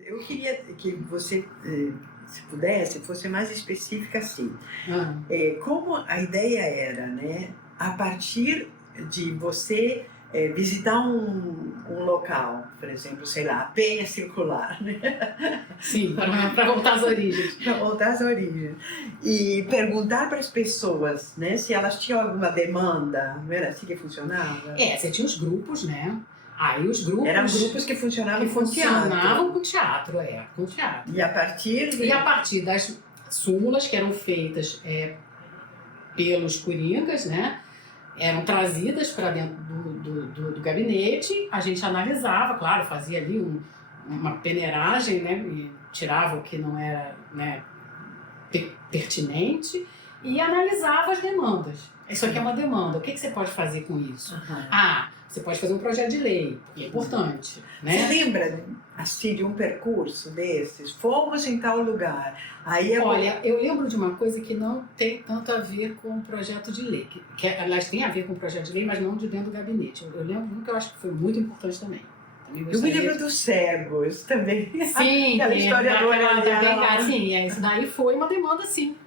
Eu queria que você, se pudesse, fosse mais específica assim. Ah, Como a ideia era, né, a partir de você visitar um local, por exemplo, sei lá, a Penha Circular, né, sim, para voltar às origens. para voltar às origens, e perguntar para as pessoas, né, se elas tinham alguma demanda, não era assim que funcionava? Você tinha os grupos, né? Aí os Eram grupos grupos que funcionavam que com teatro. funcionavam com teatro, com teatro. E a partir de... E a partir das súmulas que eram feitas pelos coringas, né? Eram trazidas para dentro do gabinete, a gente analisava, claro, fazia ali uma peneiragem, né? E tirava o que não era, né, pertinente e analisava as demandas. Isso aqui é uma demanda, o que você pode fazer com isso? Uhum. Você pode fazer um projeto de lei, é importante, né? Você lembra, assim, de um percurso desses? Fomos em tal lugar. Aí Olha, eu lembro de uma coisa que não tem tanto a ver com o projeto de lei, aliás, tem a ver com o projeto de lei, mas não de dentro do gabinete. Eu lembro de um que eu acho que foi muito importante também. Eu me lembro dos cegos também. Sim, aquela história do sim, isso daí foi uma demanda, sim,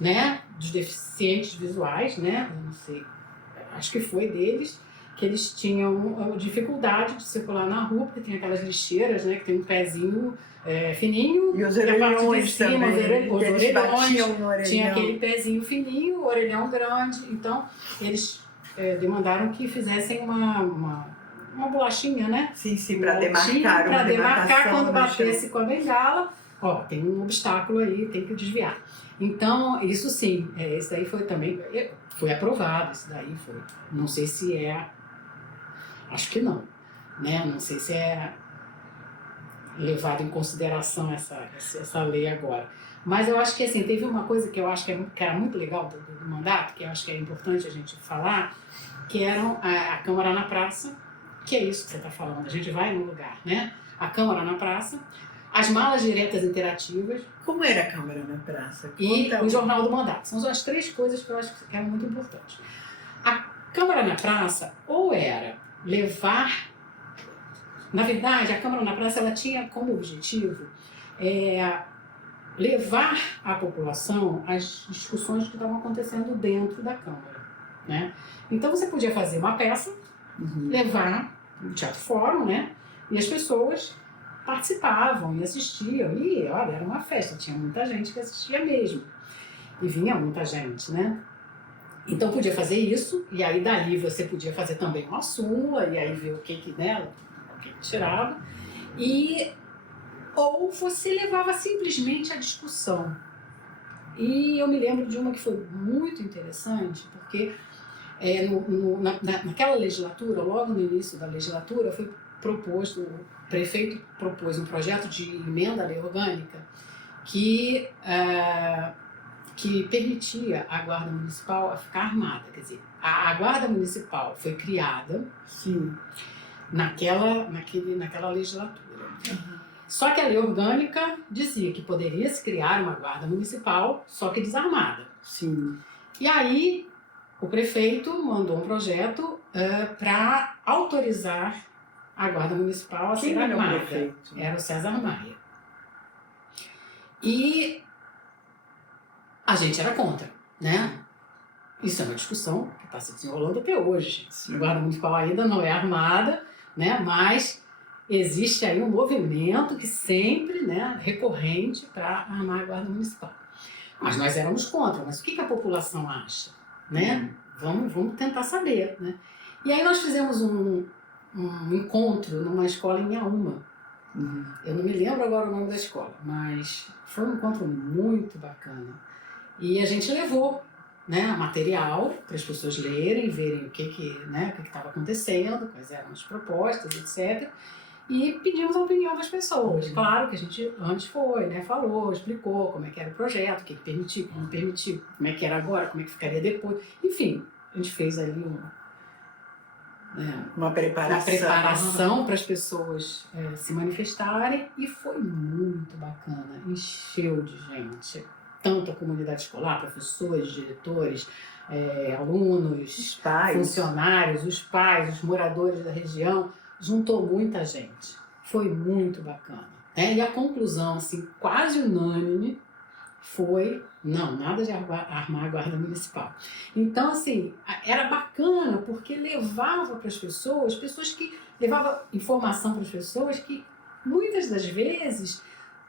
né? Dos deficientes visuais, né? Eu não sei, acho que foi deles, que eles tinham dificuldade de circular na rua, porque tem aquelas lixeiras, né? Que tem um pezinho fininho, e os e a parte de orelhões cima, também, os eles batiam orelhões, no orelhão. tinha aquele pezinho fininho, orelhão grande, então eles demandaram que fizessem uma bolachinha, né? Sim, para demarcar. Para demarcar quando no batesse chão. com a bengala, ó, tem um obstáculo aí, tem que desviar. Então, isso sim, esse daí foi também, foi aprovado, esse daí foi. Não sei se acho que não, né? Não sei se é levado em consideração essa lei agora. Mas eu acho que assim, teve uma coisa que eu acho que era muito legal do mandato, que eu acho que é importante a gente falar, que era a Câmara na Praça, que é isso que você está falando, a gente vai num lugar, né? A Câmara na Praça, as malas diretas interativas. Como era a Câmara na Praça? E o Jornal do Mandato. São as três coisas que eu acho que eram muito importantes. A Câmara na Praça, ou era levar... Na verdade, a Câmara na Praça ela tinha como objetivo levar à população as discussões que estavam acontecendo dentro da Câmara, né? Então você podia fazer uma peça, levar no Teatro Fórum, né? E as pessoas participavam e assistiam. E, olha, era uma festa, tinha muita gente que assistia mesmo. E vinha muita gente, né? Então podia fazer isso, e aí dali você podia fazer também uma súmula, e aí ver o que nela, o que tirava. Ou você levava simplesmente a discussão. E eu me lembro de uma que foi muito interessante, porque naquela legislatura, logo no início da legislatura, foi proposto, o prefeito propôs um projeto de emenda à lei orgânica que permitia à Guarda Municipal a ficar armada. Quer dizer, a Guarda Municipal foi criada naquela legislatura. Só que a lei orgânica dizia que poderia se criar uma Guarda Municipal, só que desarmada. Sim. E aí o prefeito mandou um projeto para autorizar a Guarda Municipal a ser armada. Era o César Maia. E a gente era contra, né? Isso é uma discussão que está se desenrolando até hoje. Sim. A Guarda Municipal ainda não é armada, né? Mas existe aí um movimento que sempre, né, recorrente para armar a Guarda Municipal. Mas nós éramos contra. Mas o que a população acha? Né? Vamos tentar saber, né? E aí nós fizemos um encontro numa escola em Inhaúma. Eu não me lembro agora o nome da escola, mas foi um encontro muito bacana. E a gente levou, né, material para as pessoas lerem, verem o que estava acontecendo, quais eram as propostas, etc. E pedimos a opinião das pessoas. Claro que a gente antes foi, né, falou, explicou como é que era o projeto, o que permitiu, o que não permitiu, como é que era agora, como é que ficaria depois. Enfim, a gente fez ali uma preparação para as pessoas se manifestarem, e foi muito bacana, encheu de gente. Tanto a comunidade escolar, professores, diretores, alunos, os pais, funcionários, os pais, os moradores da região. Juntou muita gente. Foi muito bacana. né? E a conclusão, assim, quase unânime foi, não, nada de armar a guarda municipal. Então, assim, era bacana porque levava para as pessoas que levava informação para as pessoas que muitas das vezes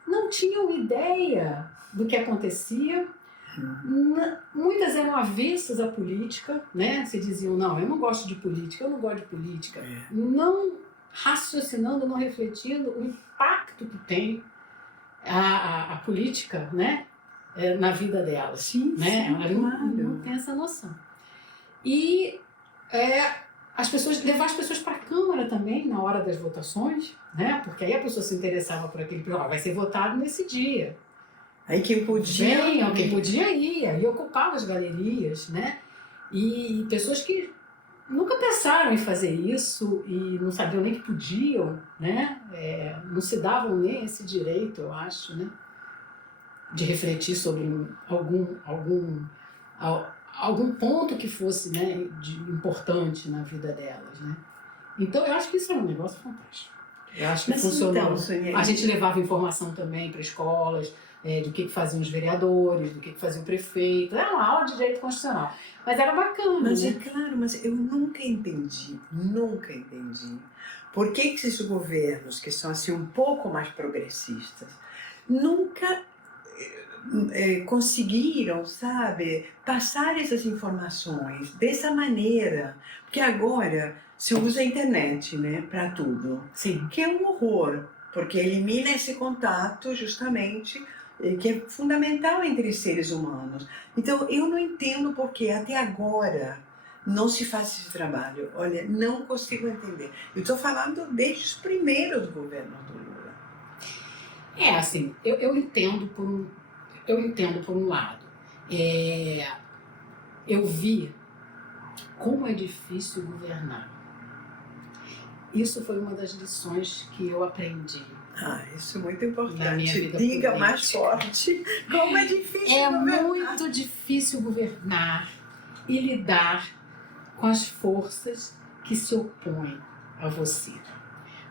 não tinham ideia do que acontecia. Muitas eram avessas à política, né? Se diziam, não, eu não gosto de política, eu não gosto de política. Não raciocinando, não refletindo o impacto que tem a política, né? Na vida delas. Sim, né? sim, Ela claro. não tem essa noção. E levar as pessoas para a Câmara também, na hora das votações, né? Porque aí a pessoa se interessava por aquele, vai ser votado nesse dia. Aí quem podia... Quem podia ia, e ocupava as galerias, né? E pessoas que nunca pensaram em fazer isso e não sabiam nem que podiam, né? Não se davam nem esse direito, eu acho, né? De refletir sobre algum ponto que fosse, né, importante na vida delas, né? Então eu acho que isso é um negócio fantástico. Eu acho que funcionou. Então, Sônia, a gente levava informação também para escolas, do que faziam os vereadores, do que fazia o prefeito. Era uma aula de direito constitucional. Mas era bacana. Mas né? Claro, mas eu nunca entendi por que esses governos que são assim um pouco mais progressistas nunca conseguiram, sabe, passar essas informações dessa maneira. Porque agora se usa a internet, né, para tudo. Sim. Que é um horror, porque elimina esse contato justamente que é fundamental entre seres humanos. Então eu não entendo por que até agora não se faz esse trabalho. Olha, não consigo entender. Eu estou falando desde os primeiros governos do Lula. Assim, eu entendo por um lado. Eu vi como é difícil governar. Isso foi uma das lições que eu aprendi. Isso é muito importante. Diga política. Mais forte como é difícil governar. É muito difícil governar e lidar com as forças que se opõem a você.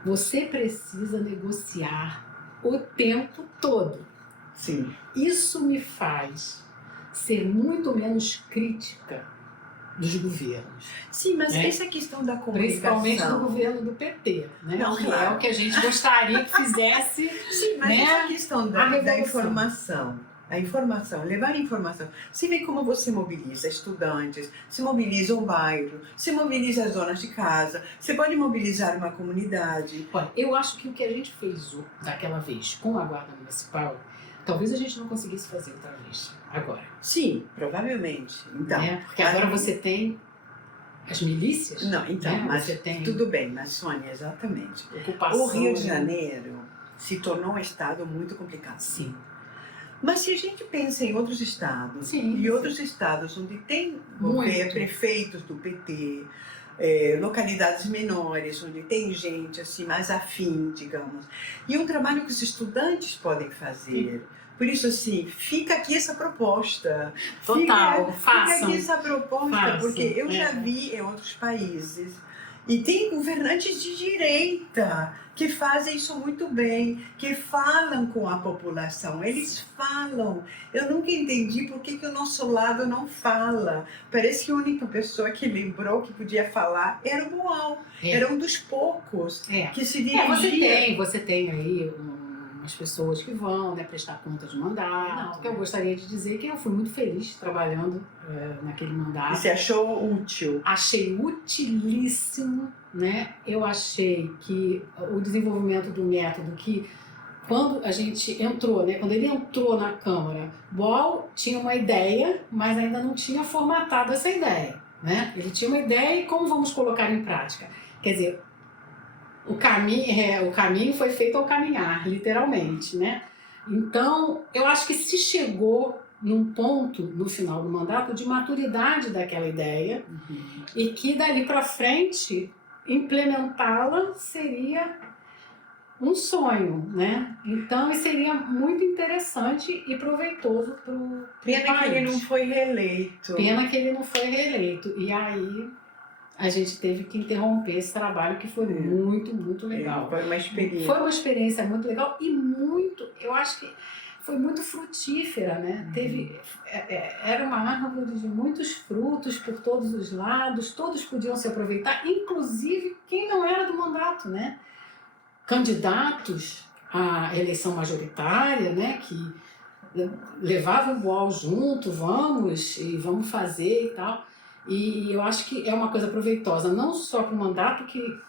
Você precisa negociar o tempo todo. Sim. Isso me faz ser muito menos crítica dos governos. Sim, mas essa questão da comunicação... Principalmente do governo do PT, né? Não, que claro. é o que a gente gostaria que fizesse. Sim, mas né? essa questão da informação, levar informação. Você vê como você mobiliza estudantes, se mobiliza um bairro, se mobiliza as donas de casa, você pode mobilizar uma comunidade. Olha, eu acho que o que a gente fez daquela vez com a Guarda Municipal, talvez a gente não conseguisse fazer outra vez, agora. Sim, provavelmente. Então, porque agora você tem as milícias. Não, então, né? mas você tem tudo bem, mas Sônia, exatamente. Ocupação, o Rio de Janeiro se tornou um estado muito complicado. Sim. Mas se a gente pensa em outros estados, outros estados onde tem prefeitos do PT, localidades menores, onde tem gente assim mais afim, digamos, e um trabalho que os estudantes podem fazer. Por isso, assim, fica aqui essa proposta. Total, fica aqui essa proposta, porque eu já vi em outros países, e tem governantes de direita que fazem isso muito bem, que falam com a população, eles falam. Eu nunca entendi por que o nosso lado não fala. Parece que a única pessoa que lembrou que podia falar era o Boal, era um dos poucos que se dirigia. Você tem aí umas pessoas que vão, né, prestar conta de mandato. Eu gostaria de dizer que eu fui muito feliz trabalhando naquele mandato. E você achou útil? Achei utilíssimo, né? Eu achei que o desenvolvimento do método que quando a gente entrou, né, quando ele entrou na Câmara, Boal tinha uma ideia, mas ainda não tinha formatado essa ideia, né? Ele tinha uma ideia e como vamos colocar em prática? Quer dizer, o caminho foi feito ao caminhar, literalmente, né? Então, eu acho que se chegou num ponto, no final do mandato, de maturidade daquela ideia, e que dali para frente, implementá-la seria um sonho, né? Então, seria muito interessante e proveitoso para o Pena que ele não foi reeleito. E aí... a gente teve que interromper esse trabalho que foi muito, muito legal. Foi uma experiência. Foi uma experiência muito legal e muito, eu acho que foi muito frutífera, né? Era uma árvore de muitos frutos por todos os lados, todos podiam se aproveitar, inclusive quem não era do mandato, né? Candidatos à eleição majoritária, né? Que levavam o BOL junto, vamos fazer e tal. E eu acho que é uma coisa proveitosa, não só para o mandato que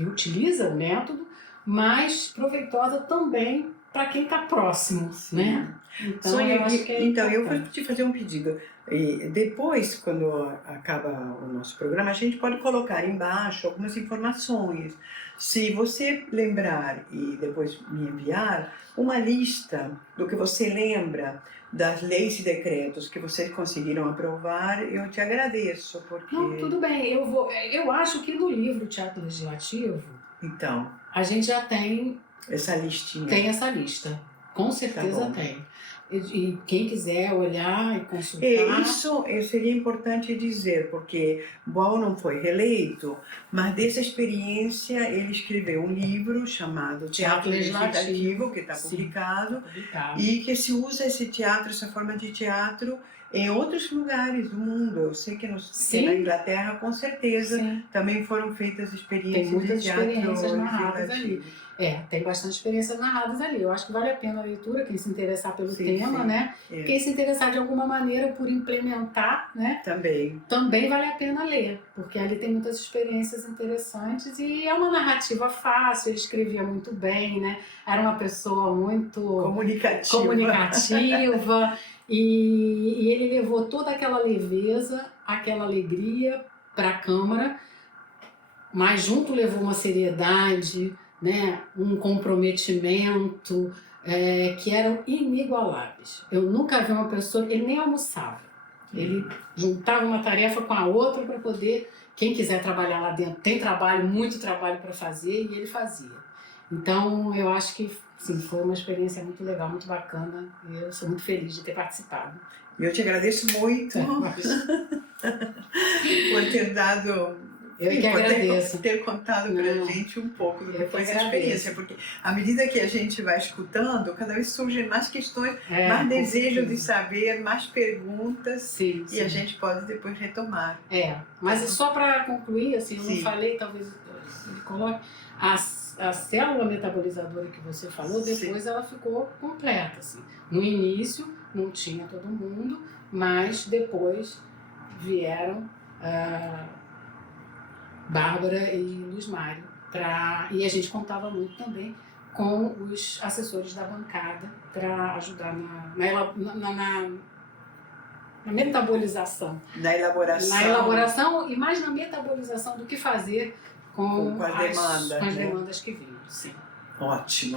utiliza o método, mas proveitosa também para quem está próximo, né? Então, Sônia, eu acho que eu vou te fazer um pedido. E depois, quando acaba o nosso programa, a gente pode colocar embaixo algumas informações. Se você lembrar e depois me enviar uma lista do que você lembra das leis e decretos que vocês conseguiram aprovar, eu te agradeço, porque... Não, tudo bem. Eu acho que no livro Teatro Legislativo, então, a gente já tem essa listinha. Tem essa lista, com certeza tem. E quem quiser olhar e consultar... Isso seria importante dizer, porque Boal não foi reeleito, mas dessa experiência ele escreveu um livro chamado Teatro Legislativo, que está publicado, e que se usa esse teatro, essa forma de teatro, em outros lugares do mundo. Eu sei que na Inglaterra, com certeza, também foram feitas experiências tem muitas de teatro experiências narradas legislativo. ali. Tem bastante experiências narradas ali. Eu acho que vale a pena a leitura, quem se interessar pelo tema, né? Quem se interessar de alguma maneira por implementar, né? Também vale a pena ler, porque ali tem muitas experiências interessantes e é uma narrativa fácil, ele escrevia muito bem, né? Era uma pessoa muito comunicativa e ele levou toda aquela leveza, aquela alegria para a Câmara, mas junto levou uma seriedade, né, um comprometimento que eram inigualáveis. Eu nunca vi uma pessoa, ele nem almoçava, ele juntava uma tarefa com a outra para poder, quem quiser trabalhar lá dentro, tem trabalho, muito trabalho para fazer, e ele fazia. Então eu acho que sim, foi uma experiência muito legal, muito bacana, e eu sou muito feliz de ter participado. Eu te agradeço muito por ter dado... Eu que agradeço. Ter contado para a gente um pouco do que foi essa experiência, porque à medida que a gente vai escutando, cada vez surgem mais questões, mais desejo de saber, mais perguntas, e a gente pode depois retomar. Mas só para concluir, assim, eu não falei, talvez ele coloque, a célula metabolizadora que você falou, depois ela ficou completa. Assim. No início não tinha todo mundo, mas depois vieram... Bárbara e Luiz Mário, e a gente contava muito também com os assessores da bancada para ajudar na metabolização. Na elaboração. Na elaboração e mais na metabolização do que fazer com as demandas, demandas que vinham. Sim. Ótimo.